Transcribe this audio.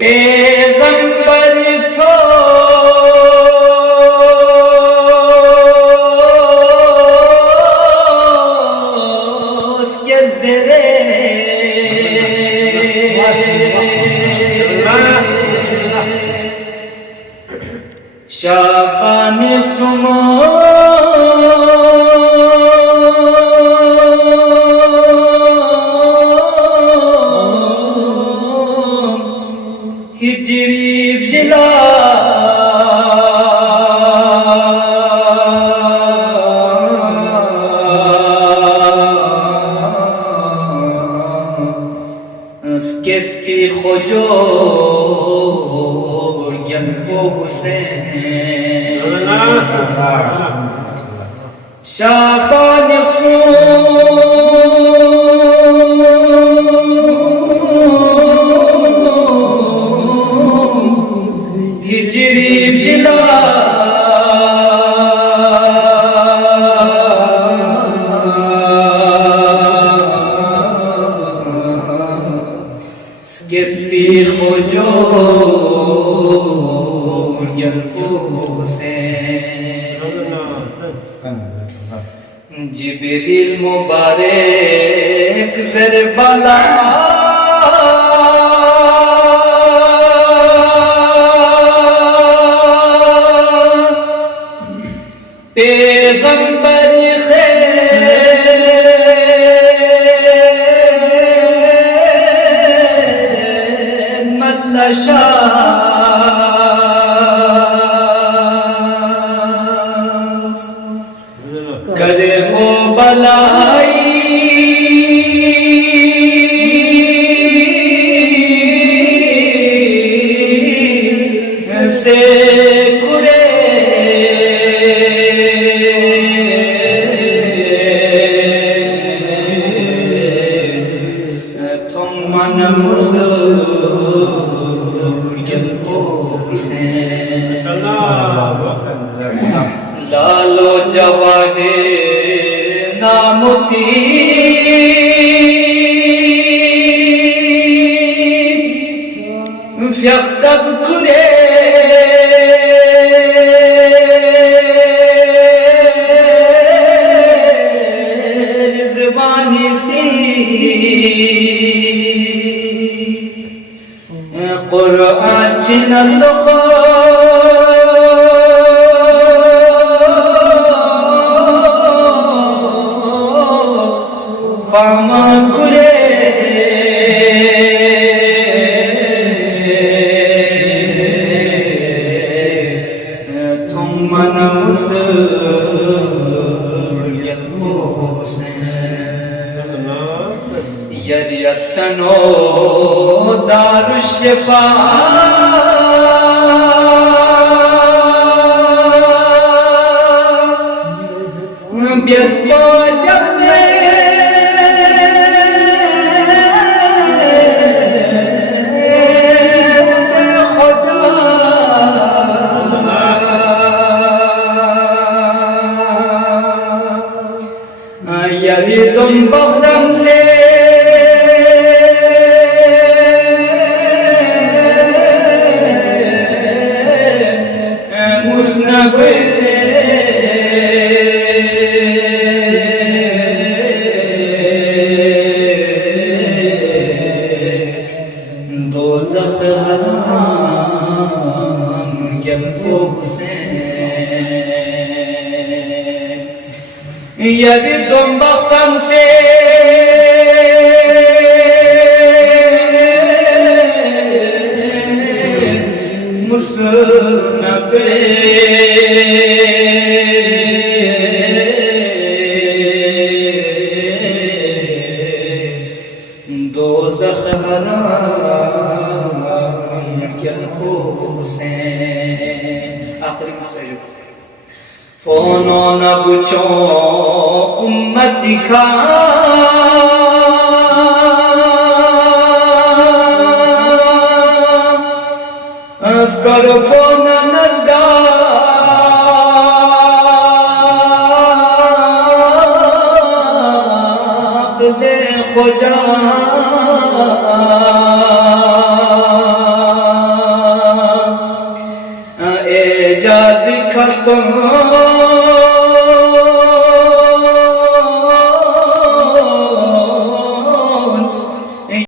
पैगंबर छो उसके ज़रे शाबान सुमो हिजरी बिला كسبي خجور ينفو حسين شعبان يصوم هجري بجلا كسبي خجور ينفو حسين जिब्रील मुबारक ज़रबाला पैगंबर खैर मल्लशा करे वो बलाई से कुरे तुम मन लालो जवाहे नामुती यख्तब कुरे ज़बानी सी कुरआन चिन्ह फामा कुरे तुम मन यरियस्तनो दारुश्शिफा बिस्मा जब यदि तुम बख्शम से मुस्नबे दोज़ख हराम यन्फो हुसैन यदि तुम बख्शम से मुस्नबे दोज़ख हराम यन्फो हुसैन। आखिरी मसला जो फोनो न बुचो उम्मत दिखा अस्कर फोन नजदा तुले खुजा खत्म